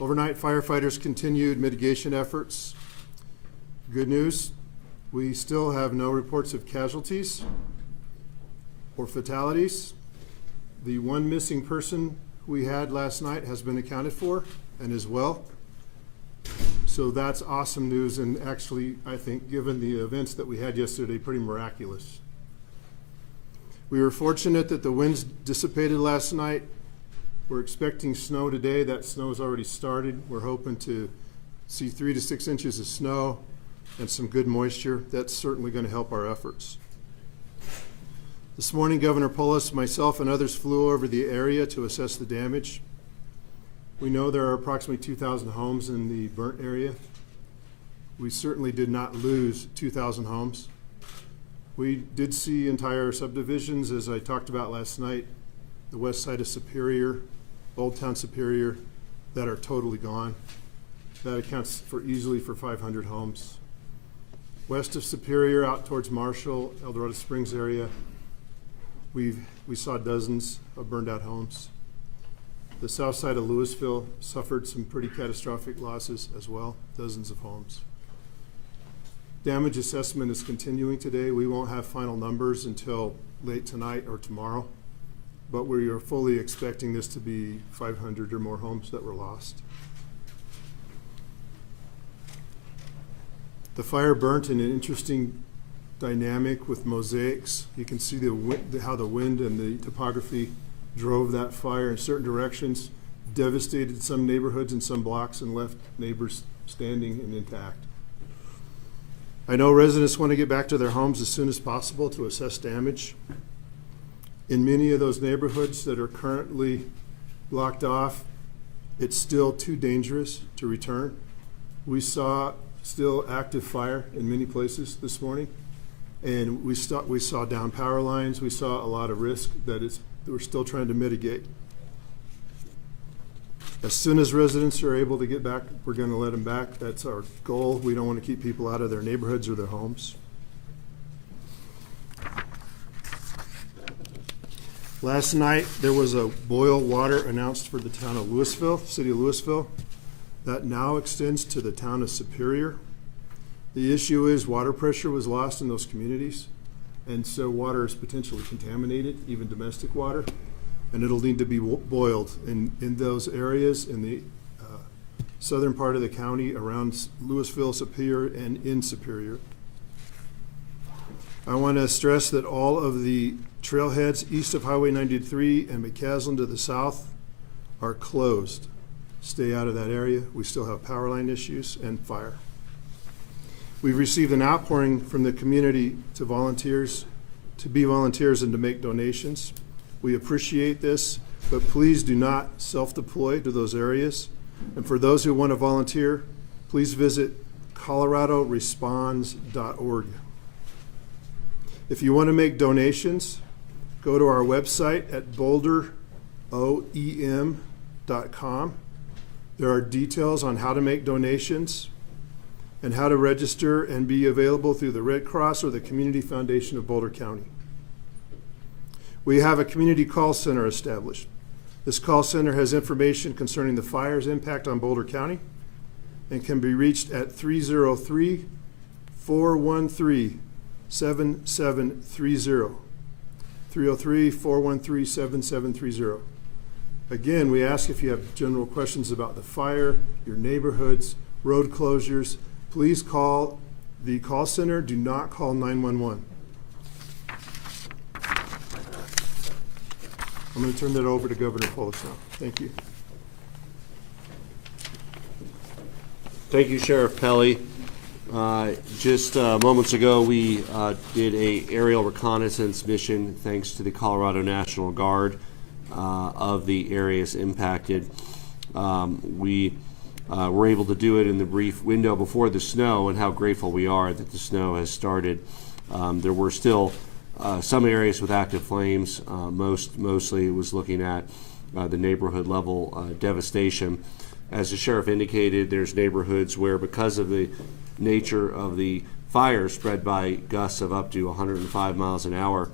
Overnight, firefighters continued mitigation efforts. Good news, we still have no reports of casualties or fatalities. The one missing person we had last night has been accounted for and is well. So that's awesome news, and actually, I think, given the events that we had yesterday, pretty miraculous. We were fortunate that the winds dissipated last night. We're expecting snow today. That snow has already started. We're hoping to see 3 to 6 inches of snow and some good moisture. That's certainly going to help our efforts. This morning, Governor Pelle, myself, and others flew over the area to assess the damage. We know there are approximately 2,000 homes in the burnt area. We certainly did not lose 2,000 homes. We did see entire subdivisions, as I talked about last night, the west side of Superior, Old Town Superior, that are totally gone. That accounts for easily for 500 homes. West of Superior, out towards Marshall, El Dorado Springs area, we saw dozens of burned out homes. The south side of Louisville suffered some pretty catastrophic losses as well, dozens of homes. Damage assessment is continuing today. We won't have final numbers until late tonight or tomorrow, but we are fully expecting this to be 500 or more homes that were lost. The fire burnt in an interesting dynamic with mosaics. You can see how the wind and the topography drove that fire in certain directions, devastated some neighborhoods and some blocks, and left neighbors standing and intact. I know residents want to get back to their homes as soon as possible to assess damage. In many of those neighborhoods that are currently blocked off, it's still too dangerous to return. We saw still active fire in many places this morning, and we saw down power lines. We saw a lot of risk that we're still trying to mitigate. As soon as residents are able to get back, we're going to let them back. That's our goal. We don't want to keep people out of their neighborhoods or their homes. Last night, there was a boil water announced for the town of Louisville, city of Louisville. That now extends to the town of Superior. The issue is water pressure was lost in those communities, and so water is potentially contaminated, even domestic water, and it'll need to be boiled in those areas in the southern part of the county around Louisville, Superior, and in Superior. I want to stress that all of the trailheads east of Highway 93 and McCaslin to the south are closed. Stay out of that area. We still have power line issues and fire. We've received an outpouring from the community to volunteers, to be volunteers and to make donations. We appreciate this, but please do not self-deploy to those areas. And for those who want to volunteer, please visit coloradoresponds.org. If you want to make donations, go to our website at boulderoem.com. There are details on how to make donations and how to register and be available through the Red Cross or the Community Foundation of Boulder County. We have a community call center established. This call center has information concerning the fire's impact on Boulder County and can be reached at 303-413-7730. 303-413-7730. Again, we ask if you have general questions about the fire, your neighborhoods, road closures, please call the call center. Do not call 911. I'm going to turn that over to Governor Pelle now. Thank you. Thank you, Sheriff Pelle. Just moments ago, we did an aerial reconnaissance mission thanks to the Colorado National Guard of the areas impacted. We were able to do it in the brief window before the snow, and how grateful we are that the snow has started. There were still some areas with active flames. Mostly it was looking at the neighborhood level devastation. As the sheriff indicated, there's neighborhoods where, because of the nature of the fire spread by gusts of up to 105 miles an hour,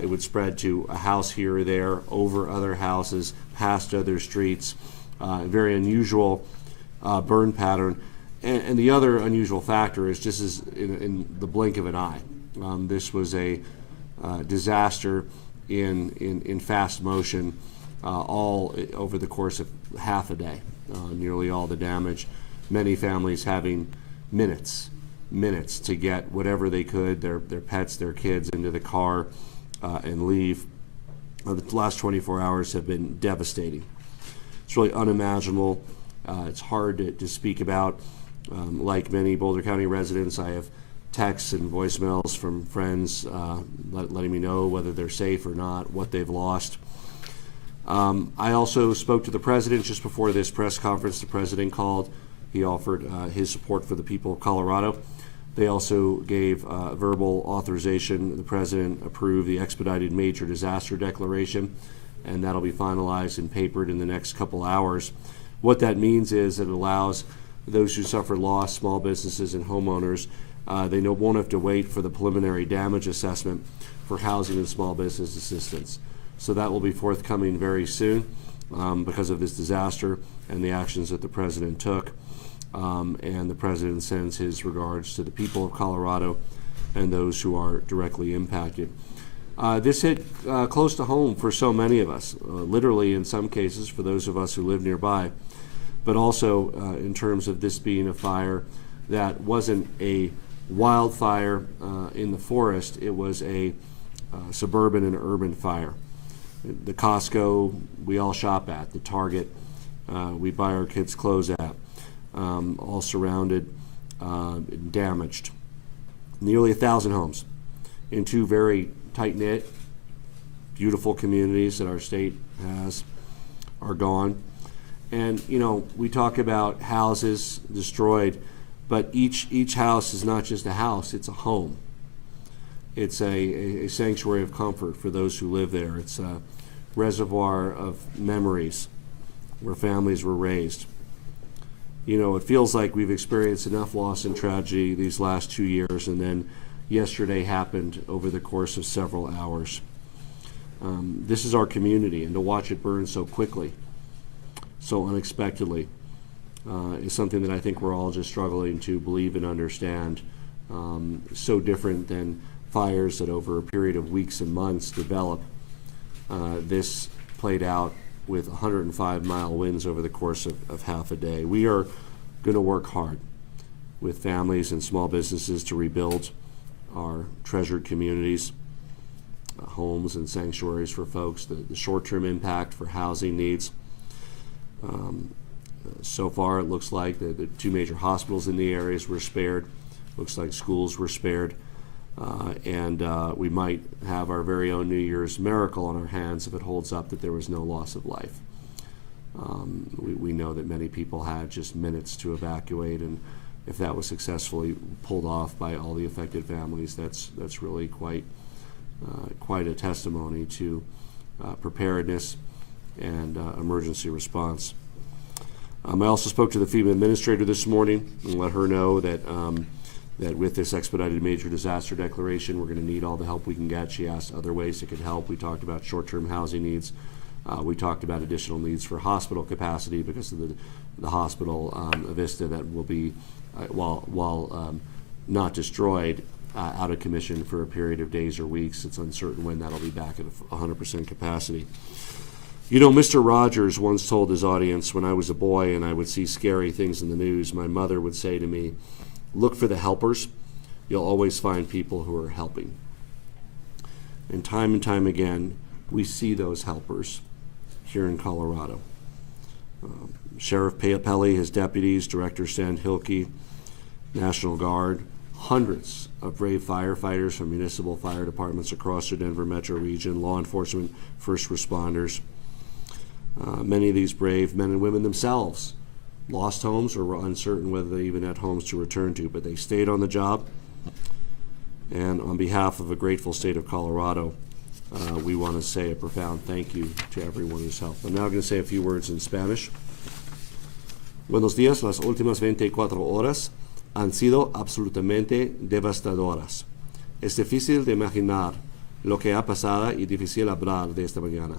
it would spread to a house here or there, over other houses, past other streets. very unusual burn pattern. And the other unusual factor is just as in the blink of an eye. This was a disaster in fast motion, all over the course of half a day, nearly all the damage. Many families having minutes to get whatever they could, their pets, their kids, into the car and leave. The last 24 hours have been devastating. It's really unimaginable. It's hard to speak about. Like many Boulder County residents, I have texts and voicemails from friends letting me know whether they're safe or not, what they've lost. I also spoke to the president just before this press conference. The president called. He offered his support for the people of Colorado. They also gave verbal authorization. The president approved the expedited major disaster declaration, and that'll be finalized and papered in the next couple hours. What that means is it allows those who suffer loss, small businesses and homeowners, they won't have to wait for the preliminary damage assessment for housing and small business assistance. So that will be forthcoming very soon because of this disaster and the actions that the president took. And the president sends his regards to the people of Colorado and those who are directly impacted. This hit close to home for so many of us, literally in some cases for those of us who live nearby, but also in terms of this being a fire that wasn't a wildfire in the forest, it was a suburban and urban fire. The Costco we all shop at, the Target we buy our kids' clothes at, all surrounded, damaged. Nearly 1,000 homes in two very tight-knit, beautiful communities that our state has are gone. And, you know, we talk about houses destroyed, but each house is not just a house, it's a home. It's a sanctuary of comfort for those who live there. It's a reservoir of memories where families were raised. You know, it feels like we've experienced enough loss and tragedy these last 2 years, and then yesterday happened over the course of several hours. This is our community, and to watch it burn so quickly, so unexpectedly, is something that I think we're all just struggling to believe and understand. So different than fires that over a period of weeks and months develop. This played out with 105-mile winds over the course of half a day. We are going to work hard with families and small businesses to rebuild our treasured communities, homes and sanctuaries for folks, the short-term impact for housing needs. So far, it looks like the two major hospitals in the areas were spared. Looks like schools were spared. And we might have our very own New Year's miracle on our hands if it holds up that there was no loss of life. We know that many people had just minutes to evacuate, and if that was successfully pulled off by all the affected families, that's really quite a testimony to preparedness and emergency response. I also spoke to the FEMA administrator this morning and let her know that that with this expedited major disaster declaration, we're going to need all the help we can get. She asked other ways that could help. We talked about short-term housing needs. We talked about additional needs for hospital capacity because of the hospital Avista that will be, while not destroyed, out of commission for a period of days or weeks. It's uncertain when that'll be back at 100% capacity. You know, Mr. Rogers once told his audience, when I was a boy and I would see scary things in the news, my mother would say to me, look for the helpers. You'll always find people who are helping. And time again, we see those helpers here in Colorado. Sheriff Pelle, his deputies, Director Stan Hilke, National Guard, hundreds of brave firefighters from municipal fire departments across the Denver metro region, law enforcement, first responders. Many of these brave men and women themselves lost homes or were uncertain whether they even had homes to return to, but they stayed on the job. And on behalf of a grateful state of Colorado, we want to say a profound thank you to everyone who's helped. I'm now going to say a few words in Spanish. Buenos días. Las últimas 24 horas han sido absolutamente devastadoras. Es difícil de imaginar lo que ha pasado y difícil hablar de esta mañana.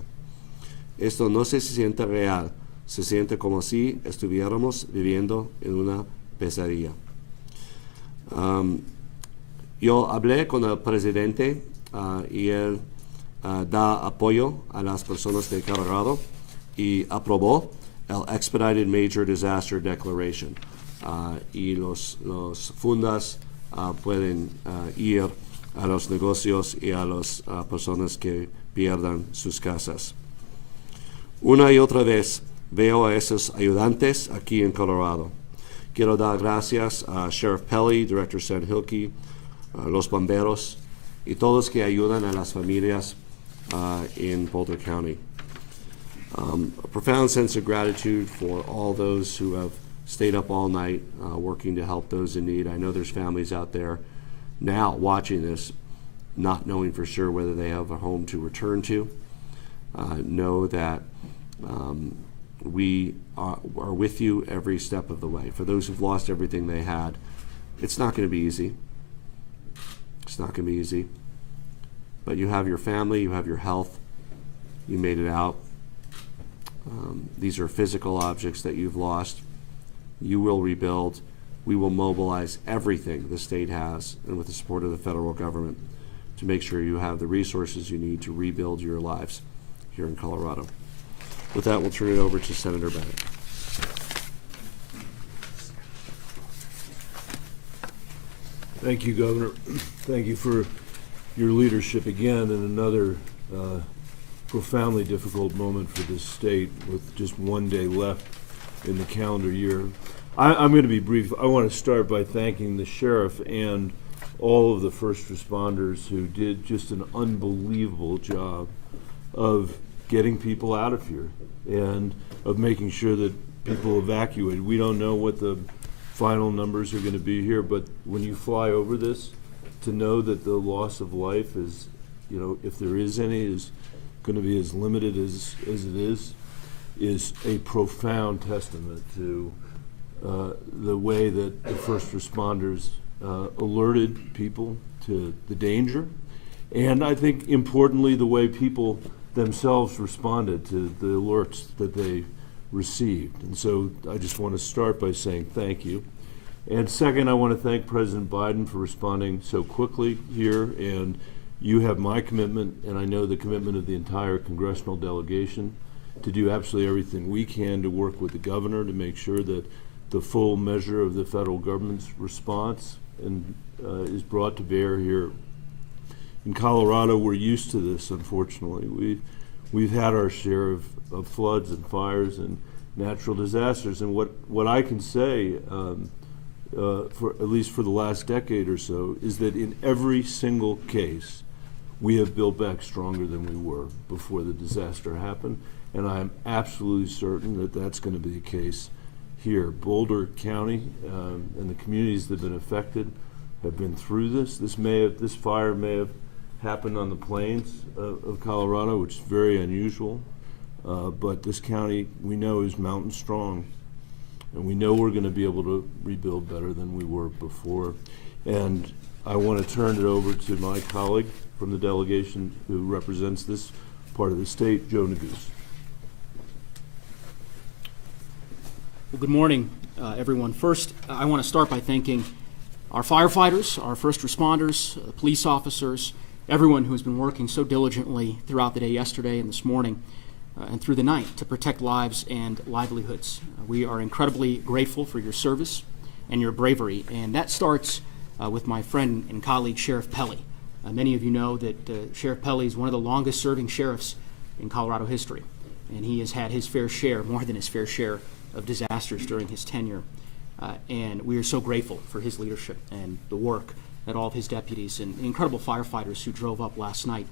Esto no se siente real, Se siente como si estuviéramos viviendo en una pesadilla. Yo hablé con el presidente y él da apoyo a las personas de Colorado y aprobó el Expedited Major Disaster Declaration. Y los fundas pueden ir a los negocios y a las personas que pierdan sus casas. Una y otra vez veo a esos ayudantes aquí en Colorado. Quiero dar gracias a Sheriff Pelle, Director San Hilke, a los bomberos y todos que ayudan a las familias in Boulder County. A profound sense of gratitude for all those who have stayed up all night working to help those in need. I know there's families out there now watching this, not knowing for sure whether they have a home to return to. Know that we are with you every step of the way. For those who've lost everything they had, it's not going to be easy. It's not going to be easy. But you have your family, you have your health, you made it out. These are physical objects that you've lost. You will rebuild. We will mobilize everything the state has, and with the support of the federal government, to make sure you have the resources you need to rebuild your lives here in Colorado. With that, we'll turn it over to Senator Bennett. Thank you, Governor. Thank you for your leadership again in another profoundly difficult moment for this state with just one day left in the calendar year. I'm going to be brief. I want to start by thanking the sheriff and all of the first responders who did just an unbelievable job of getting people out of here and of making sure that people evacuated. We don't know what the final numbers are going to be here, but when you fly over this, to know that the loss of life is, you know, if there is any, is going to be as limited as it is a profound testament to the way that the first responders alerted people to the danger, and I think importantly the way people themselves responded to the alerts that they received. And so I just want to start by saying thank you. And second, I want to thank President Biden for responding so quickly here, and you have my commitment, and I know the commitment of the entire congressional delegation, to do absolutely everything we can to work with the governor to make sure that the full measure of the federal government's response and is brought to bear here. In Colorado, we're used to this, unfortunately. We've had our share of floods and fires and natural disasters, and what I can say, for at least for the last decade or so, is that in every single case, we have built back stronger than we were before the disaster happened, and I'm absolutely certain that that's going to be the case here. Boulder County and the communities that have been affected have been through this. This fire may have happened on the plains of Colorado, which is very unusual, but this county we know is mountain strong, and we know we're going to be able to rebuild better than we were before. And I want to turn it over to my colleague from the delegation who represents this part of the state, Joe Neguse. Well, good morning, everyone. First, I want to start by thanking our firefighters, our first responders, police officers, everyone who has been working so diligently throughout the day yesterday and this morning and through the night to protect lives and livelihoods. We are incredibly grateful for your service and your bravery, and that starts with my friend and colleague, Sheriff Pelle. Many of you know that Sheriff Pelle is one of the longest-serving sheriffs in Colorado history, and he has had his fair share, more than his fair share, of disasters during his tenure. And we are so grateful for his leadership and the work that all of his deputies and the incredible firefighters who drove up last night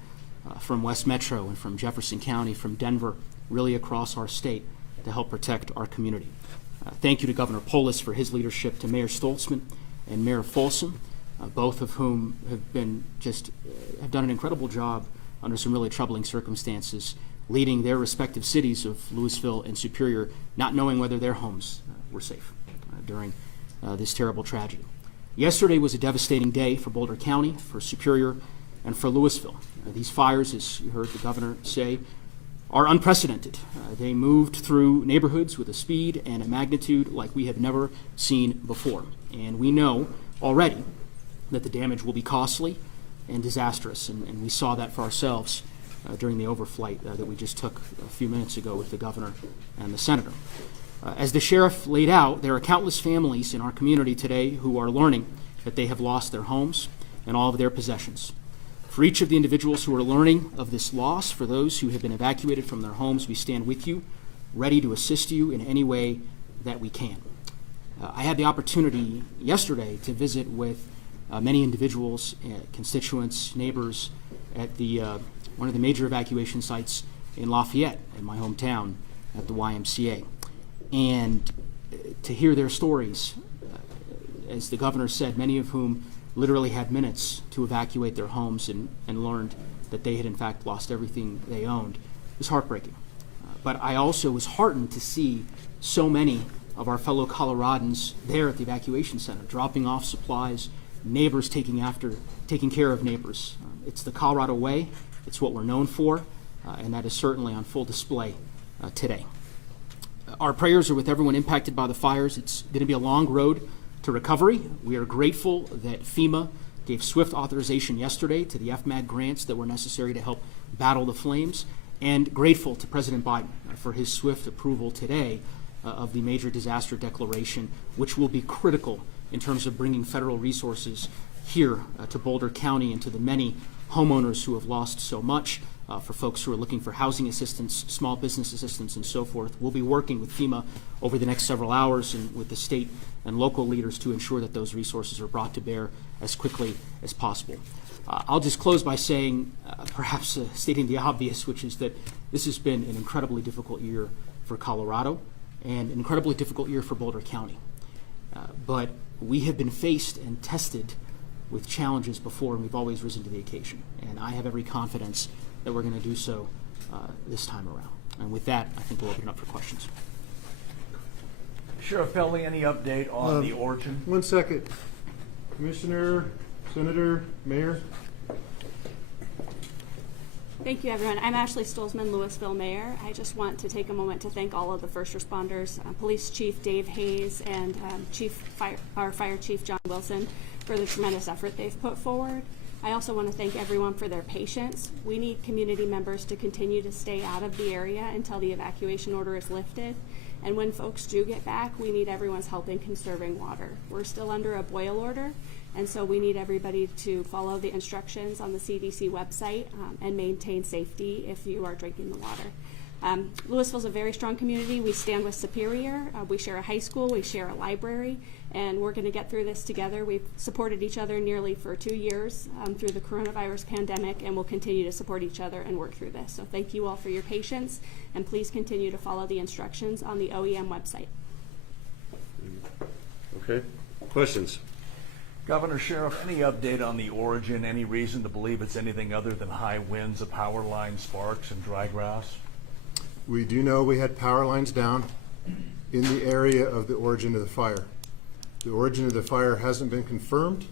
from West Metro and from Jefferson County, from Denver, really across our state to help protect our community. Thank you to Governor Polis for his leadership, to Mayor Stoltzman and Mayor Folsom, both of whom have been have done an incredible job under some really troubling circumstances, leading their respective cities of Louisville and Superior, not knowing whether their homes were safe during this terrible tragedy. Yesterday was a devastating day for Boulder County, for Superior, and for Louisville. These fires, as you heard the governor say, are unprecedented. They moved through neighborhoods with a speed and a magnitude like we have never seen before. And we know already that the damage will be costly and disastrous, and we saw that for ourselves during the overflight that we just took a few minutes ago with the governor and the senator. As the sheriff laid out, there are countless families in our community today who are learning that they have lost their homes and all of their possessions. For each of the individuals who are learning of this loss, for those who have been evacuated from their homes, we stand with you, ready to assist you in any way that we can. I had the opportunity yesterday to visit with many individuals, constituents, neighbors at one of the major evacuation sites in Lafayette, in my hometown, at the YMCA. And to hear their stories, as the governor said, many of whom literally had minutes to evacuate their homes and learned that they had in fact lost everything they owned, was heartbreaking. But I also was heartened to see so many of our fellow Coloradans there at the evacuation center, dropping off supplies, neighbors taking care of neighbors. It's the Colorado way. It's what we're known for, and that is certainly on full display today. Our prayers are with everyone impacted by the fires. It's going to be a long road to recovery. We are grateful that FEMA gave swift authorization yesterday to the FMAG grants that were necessary to help battle the flames, and grateful to President Biden for his swift approval today of the major disaster declaration, which will be critical in terms of bringing federal resources here to Boulder County and to the many homeowners who have lost so much, for folks who are looking for housing assistance, small business assistance, and so forth. We'll be working with FEMA over the next several hours and with the state and local leaders to ensure that those resources are brought to bear as quickly as possible. I'll just close by saying, perhaps stating the obvious, which is that this has been an incredibly difficult year for Colorado and an incredibly difficult year for Boulder County. But we have been faced and tested with challenges before, and we've always risen to the occasion. And I have every confidence that we're going to do so this time around. And with that, I think we'll open it up for questions. Sheriff Pelle, any update on the origin? 1 second. Commissioner, Senator, Mayor. Thank you, everyone. I'm Ashley Stolzman, Louisville Mayor. I just want to take a moment to thank all of the first responders, Police Chief Dave Hayes and our Fire Chief John Wilson, for the tremendous effort they've put forward. I also want to thank everyone for their patience. We need community members to continue to stay out of the area until the evacuation order is lifted. And when folks do get back, we need everyone's help in conserving water. We're still under a boil order, and so we need everybody to follow the instructions on the CDC website and maintain safety if you are drinking the water. Louisville's a very strong community. We stand with Superior. We share a high school. We share a library. And we're going to get through this together. We've supported each other nearly for 2 years through the coronavirus pandemic, and we'll continue to support each other and work through this. So thank you all for your patience, and please continue to follow the instructions on the OEM website. Okay. Questions? Governor, Sheriff, any update on the origin? Any reason to believe it's anything other than high winds, a power line, sparks, and dry grass? We do know we had power lines down in the area of the origin of the fire. The origin of the fire hasn't been confirmed.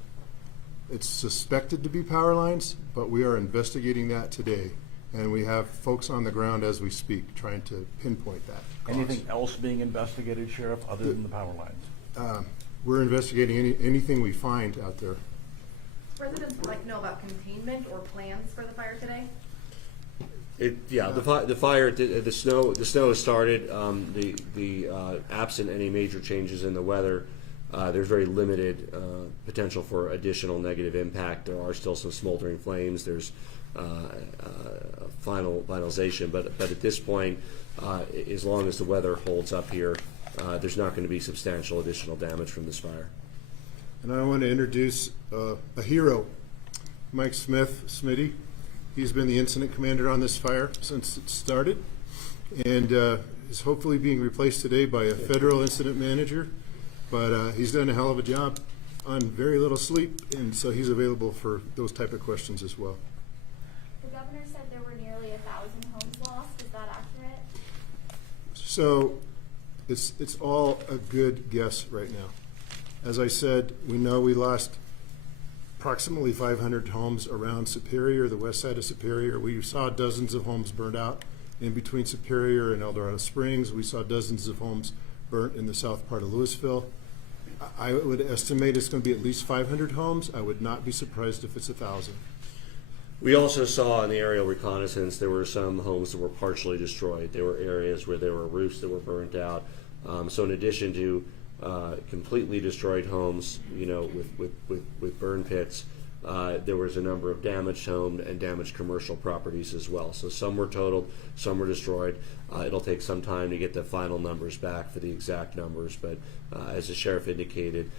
It's suspected to be power lines, but we are investigating that today. And we have folks on the ground as we speak trying to pinpoint that cause. Anything else being investigated, Sheriff, other than the power lines? We're investigating anything we find out there. Residents would like to know about containment or plans for the fire today. The fire, the snow has started. Absent any major changes in the weather, there's very limited potential for additional negative impact. There are still some smoldering flames. There's finalization, but at this point, as long as the weather holds up here, there's not going to be substantial additional damage from this fire. And I want to introduce a hero, Mike Smith, Smitty. He's been the incident commander on this fire since it started, and is hopefully being replaced today by a federal incident manager. But he's done a hell of a job on very little sleep, and so he's available for those type of questions as well. The governor said there were nearly 1,000 homes lost. Is that accurate? So it's all a good guess right now. As I said, we know we lost approximately 500 homes around Superior, the west side of Superior. We saw dozens of homes burned out in between Superior and El Dorado Springs. We saw dozens of homes burnt in the south part of Louisville. I would estimate it's going to be at least 500 homes. I would not be surprised if it's 1,000. We also saw in the aerial reconnaissance there were some homes that were partially destroyed. There were areas where there were roofs that were burnt out. So in addition to completely destroyed homes, with burn pits, there was a number of damaged home and damaged commercial properties as well. So some were totaled, some were destroyed. It'll take some time to get the final numbers back for the exact numbers, but as the sheriff indicated,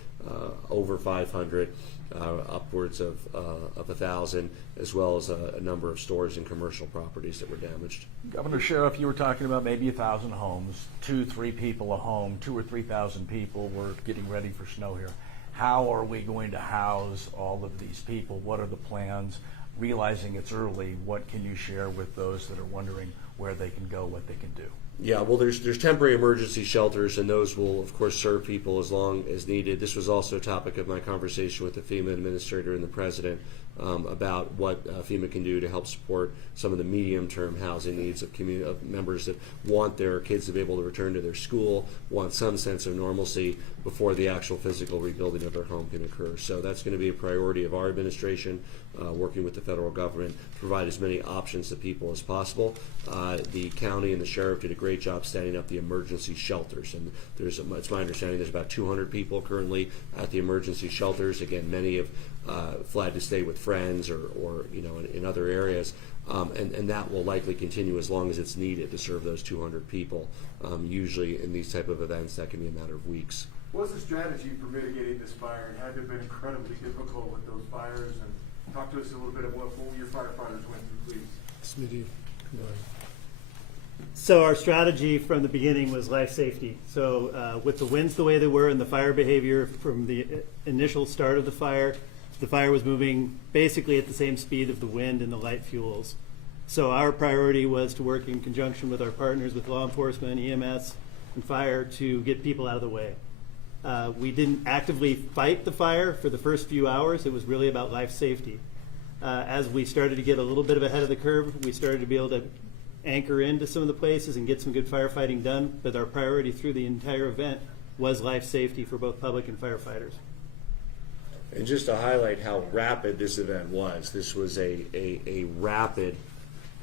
over 500, upwards of 1,000, as well as a number of stores and commercial properties that were damaged. Governor, Sheriff, you were talking about maybe 1,000 homes, 2-3 people a home, 2,000 or 3,000 people. We're getting ready for snow here. How are we going to house all of these people? What are the plans? Realizing it's early, what can you share with those that are wondering where they can go, what they can do? Yeah, well, there's temporary emergency shelters, and those will, of course, serve people as long as needed. This was also a topic of my conversation with the FEMA administrator and the president about what FEMA can do to help support some of the medium-term housing needs of members that want their kids to be able to return to their school, want some sense of normalcy before the actual physical rebuilding of their home can occur. So that's going to be a priority of our administration, working with the federal government to provide as many options to people as possible. The county and the sheriff did a great job standing up the emergency shelters, and it's my understanding there's about 200 people currently at the emergency shelters. Again, many have fled to stay with friends or in other areas, and that will likely continue as long as it's needed to serve those 200 people. Usually in these type of events, that can be a matter of weeks. What's the strategy for mitigating this fire? It had to have been incredibly difficult with those fires. And talk to us a little bit about what your firefighters went through, please. Smitty, go ahead. So our strategy from the beginning was life safety. So with the winds the way they were and the fire behavior from the initial start of the fire was moving basically at the same speed of the wind and the light fuels. So our priority was to work in conjunction with our partners with law enforcement, EMS, and fire to get people out of the way. We didn't actively fight the fire for the first few hours. It was really about life safety. As we started to get a little bit of ahead of the curve, we started to be able to anchor into some of the places and get some good firefighting done. But our priority through the entire event was life safety for both public and firefighters. And just to highlight how rapid this event was, this was a rapid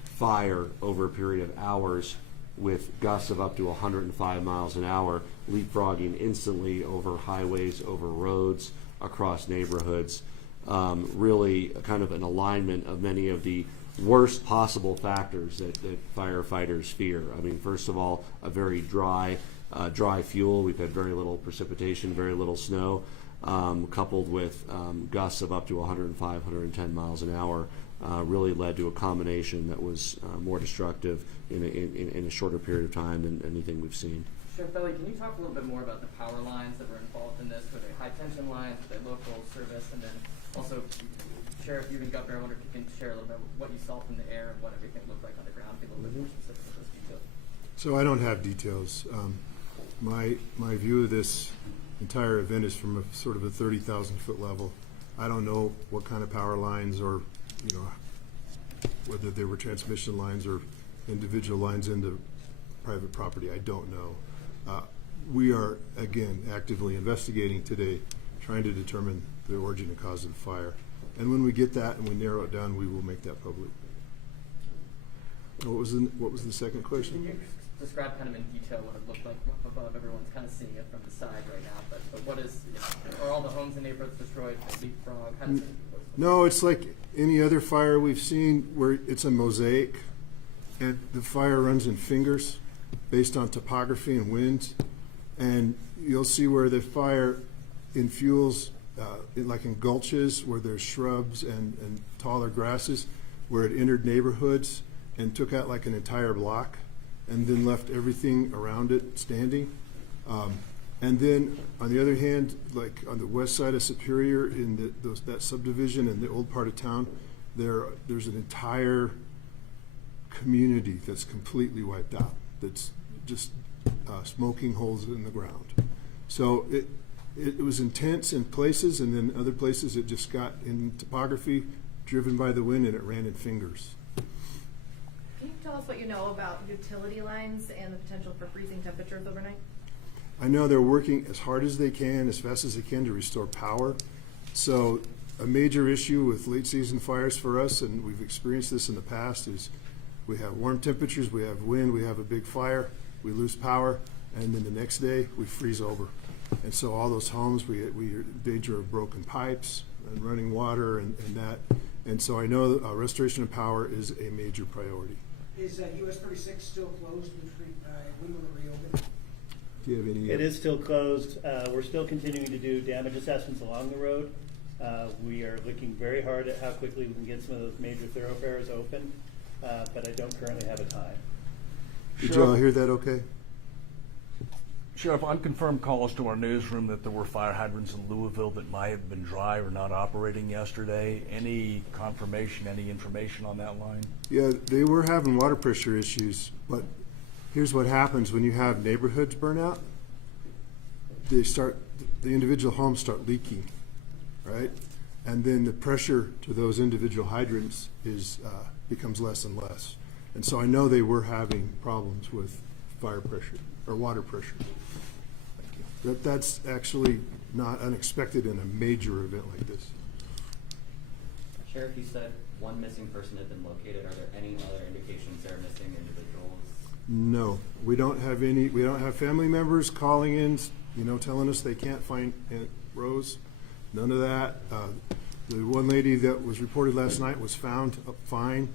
fire over a period of hours with gusts of up to 105 miles an hour, leapfrogging instantly over highways, over roads, across neighborhoods. Really kind of an alignment of many of the worst possible factors that firefighters fear. I mean, first of all, a very dry fuel. We've had very little precipitation, very little snow, coupled with gusts of up to 105, 110 miles an hour. Really led to a combination that was more destructive in a shorter period of time than anything we've seen. Sheriff Pelle, can you talk a little bit more about the power lines that were involved in this? Were they high tension lines? Were they local service? And then also, Sheriff, you and Governor, I wonder if you can share a little bit what you saw from the air and what everything looked like on the ground. Be a little bit more specific with those details. So I don't have details. My view of this entire event is from a sort of a 30,000 foot level. I don't know what kind of power lines or whether they were transmission lines or individual lines into private property. I don't know. We are, again, actively investigating today, trying to determine the origin and cause of the fire. And when we get that and we narrow it down, we will make that public. What was the second question? Can you describe kind of in detail what it looked like from above? Everyone's kind of seeing it from the side right now, but what is, are all the homes and neighborhoods destroyed? Leapfrog? How does it? No, it's like any other fire we've seen where it's a mosaic and the fire runs in fingers based on topography and wind. And you'll see where the fire infuels, like in gulches where there's shrubs and taller grasses, where it entered neighborhoods and took out like an entire block and then left everything around it standing. And then, on the other hand, like on the west side of Superior, in that subdivision in the old part of town, there's an entire community that's completely wiped out. That's just smoking holes in the ground. So it was intense in places, and then other places it just got in topography, driven by the wind, and it ran in fingers. Can you tell tell us what you know about utility lines and the potential for freezing temperatures overnight? I know they're working as hard as they can, as fast as they can to restore power. So a major issue with late season fires for us, and we've experienced this in the past, is we have warm temperatures, we have wind, we have a big fire, we lose power, and then the next day we freeze over. And so all those homes, we are in danger of broken pipes and running water and that. And so I know restoration of power is a major priority. Is US 36 still closed? When will it reopen? Do you have any? It is still closed. We're still continuing to do damage assessments along the road. We are looking very hard at how quickly we can get some of those major thoroughfares open, but I don't currently have a time. Did you all hear that okay? Sheriff, unconfirmed calls to our newsroom that there were fire hydrants in Louisville that might have been dry or not operating yesterday. Any confirmation, any information on that line? Yeah, they were having water pressure issues, but here's what happens when you have neighborhoods burn out. The individual homes start leaking, right? And then the pressure to those individual hydrants becomes less and less. And so I know they were having problems with fire pressure or water pressure. That's actually not unexpected in a major event like this. Sheriff, you said one missing person had been located. Are there any other indications there are missing individuals? No, we don't have any. We don't have family members calling in, telling us they can't find Aunt Rose. None of that. The one lady that was reported last night was found fine.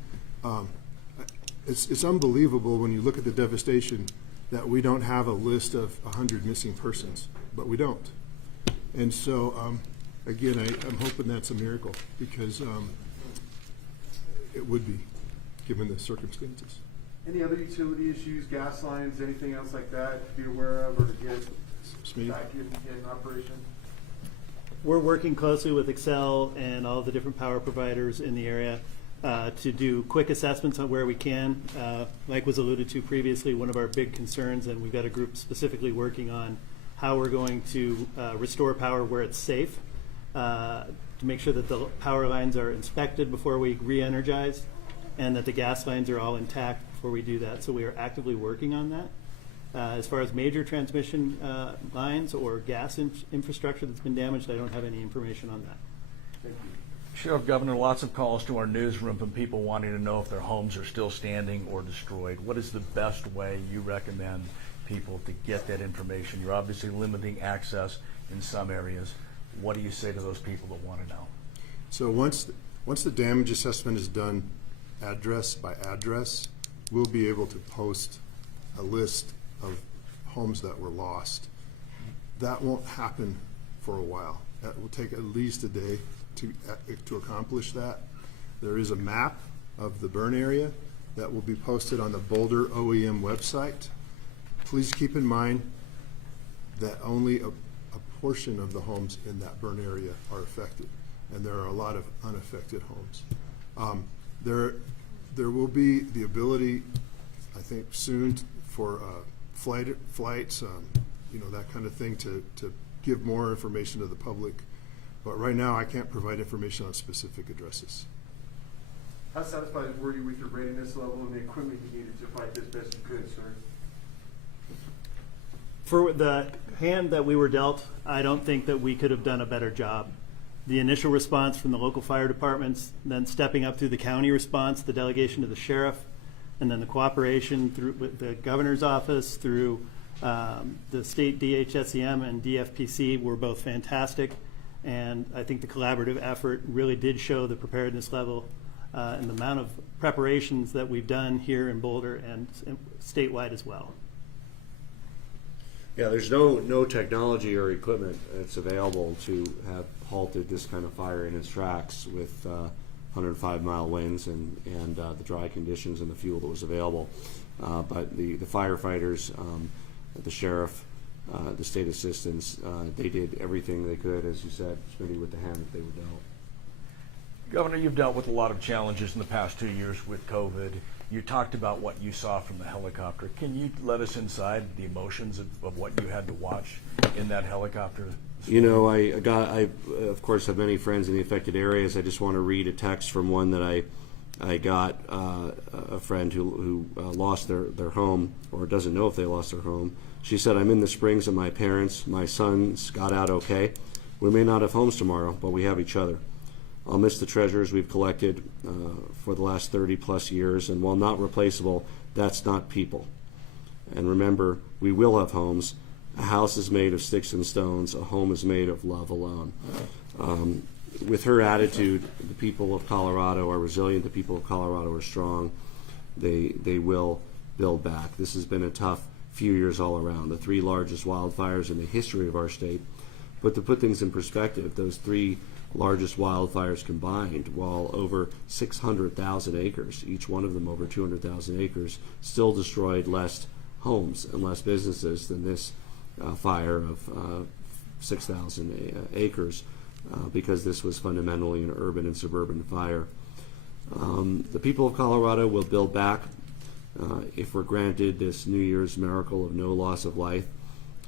It's unbelievable when you look at the devastation that we don't have a list of 100 missing persons, but we don't. And so, again, I'm hoping that's a miracle because it would be, given the circumstances. Any other utility issues, gas lines, anything else like that to be aware of or to get back in operation? We're working closely with Excel and all the different power providers in the area to do quick assessments on where we can. Like was alluded to previously, one of our big concerns, and we've got a group specifically working on how we're going to restore power where it's safe, to make sure that the power lines are inspected before we re-energize and that the gas lines are all intact before we do that. So we are actively working on that. As far as major transmission lines or gas infrastructure that's been damaged, I don't have any information on that. Thank you. Sheriff, Governor, lots of calls to our newsroom from people wanting to know if their homes are still standing or destroyed. What is the best way you recommend people to get that information? You're obviously limiting access in some areas. What do you say to those people that want to know? So once the damage assessment is done address by address, we'll be able to post a list of homes that were lost. That won't happen for a while. That will take at least a day to accomplish that. There is a map of the burn area that will be posted on the Boulder OEM website. Please keep in mind that only a portion of the homes in that burn area are affected, and there are a lot of unaffected homes. There will be the ability, I think, soon for flights, that kind of thing to give more information to the public. But right now, I can't provide information on specific addresses. How satisfied were you with your readiness level and the equipment you needed to fight this best you could, sir? For the hand that we were dealt, I don't think that we could have done a better job. The initial response from the local fire departments, then stepping up through the county response, the delegation to the sheriff, and then the cooperation through with the governor's office, through the state DHSEM and DFPC were both fantastic. And I think the collaborative effort really did show the preparedness level and the amount of preparations that we've done here in Boulder and statewide as well. Yeah, there's no technology or equipment that's available to have halted this kind of fire in its tracks with 105-mile winds and the dry conditions and the fuel that was available. But the firefighters, the sheriff, the state assistants, they did everything they could, as you said, Smitty, with the hand that they were dealt. Governor, you've dealt with a lot of challenges in the past 2 years with COVID. You talked about what you saw from the helicopter. Can you let us inside the emotions of what you had to watch in that helicopter? I of course have many friends in the affected areas. I just want to read a text from one that I I got a friend who lost their home, or doesn't know if they lost their home. She said, I'm in the Springs with my parents. My sons got out okay. We may not have homes tomorrow, but we have each other. I'll miss the treasures we've collected for the last 30 plus years, and while not replaceable, that's not people. And remember, we will have homes. A house is made of sticks and stones. A home is made of love alone. With her attitude, the people of Colorado are resilient. The people of Colorado are strong. They will build back. This has been a tough few years all around. The 3 largest wildfires in the history of our state. But to put things in perspective, those 3 largest wildfires combined, while over 600,000 acres, each one of them over 200,000 acres, still destroyed less homes and less businesses than this fire of 6,000 acres, because this was fundamentally an urban and suburban fire. The people of Colorado will build back if we're granted this New Year's miracle of no loss of life.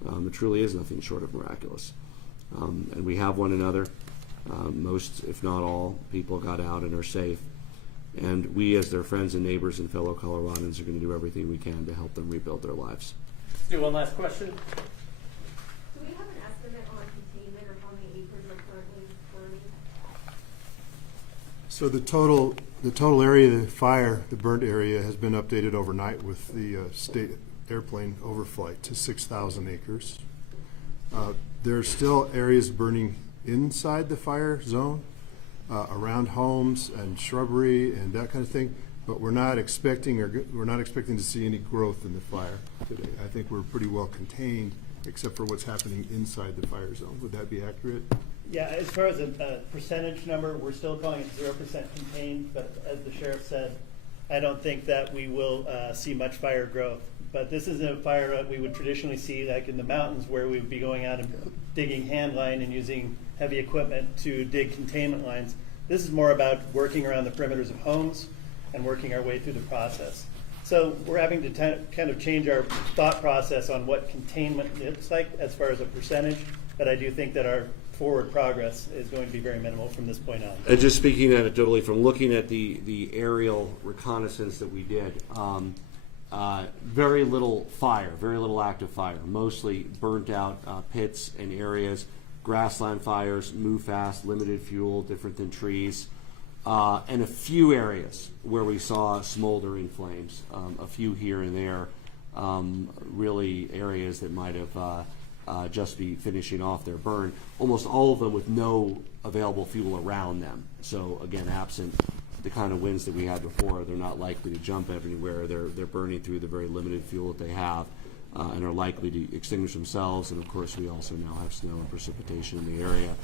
It truly is nothing short of miraculous. And we have one another. Most, if not all, people got out and are safe. And we, as their friends and neighbors and fellow Coloradans, are going to do everything we can to help them rebuild their lives. Let's do one last question. Do we have an estimate on containment or how many acres are currently burning? So the total area of the fire, the burnt area, has been updated overnight with the state airplane overflight to 6,000 acres. There are still areas burning inside the fire zone, around homes and shrubbery and that kind of thing, but we're not expecting to see any growth in the fire today. I think we're pretty well contained, except for what's happening inside the fire zone. Would that be accurate? Yeah, as far as a percentage number, we're still calling it 0% contained, but as the sheriff said, I don't think that we will see much fire growth. But this isn't a fire that we would traditionally see like in the mountains, where we would be going out and digging hand line and using heavy equipment to dig containment lines. This is more about working around the perimeters of homes and working our way through the process. So we're having to kind of change our thought process on what containment looks like as far as a percentage, but I do think that our forward progress is going to be very minimal from this point on. And just speaking anecdotally, from looking at the aerial reconnaissance that we did, very little fire, very little active fire, mostly burnt out pits and areas, grassland fires, move fast, limited fuel, different than trees, and a few areas where we saw smoldering flames, a few here and there, really areas that might have just be finishing off their burn, almost all of them with no available fuel around them. So again, absent the kind of winds that we had before, they're not likely to jump everywhere. They're burning through the very limited fuel that they have, and are likely to extinguish themselves. And of course, we also now have snow and precipitation in the area.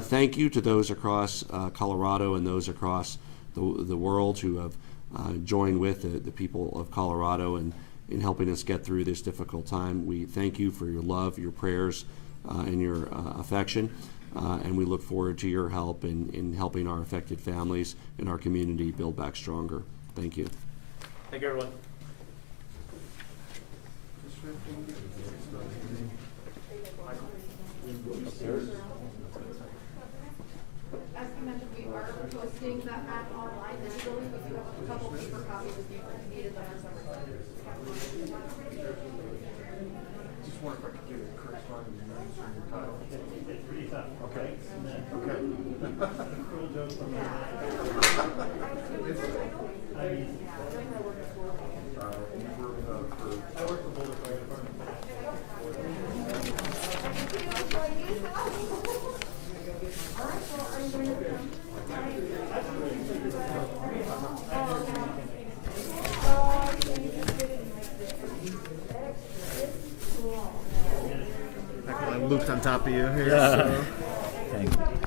Thank you to those across Colorado and those across the world who have joined with the people of Colorado in helping us get through this difficult time. We thank you for your love, your prayers, and your affection. And we look forward to your help in helping our affected families and our community build back stronger. Thank you. Thank you, everyone. As you mentioned, we are posting that map online digitally. We do have a couple paper copies if you needed them or something. Just wonder if I could get a corresponding notes on your title. It's pretty tough. Okay. Okay. Cruel joke from me. I work for Boulder Fire Department. I'm looped on top of you here. So. Thank you.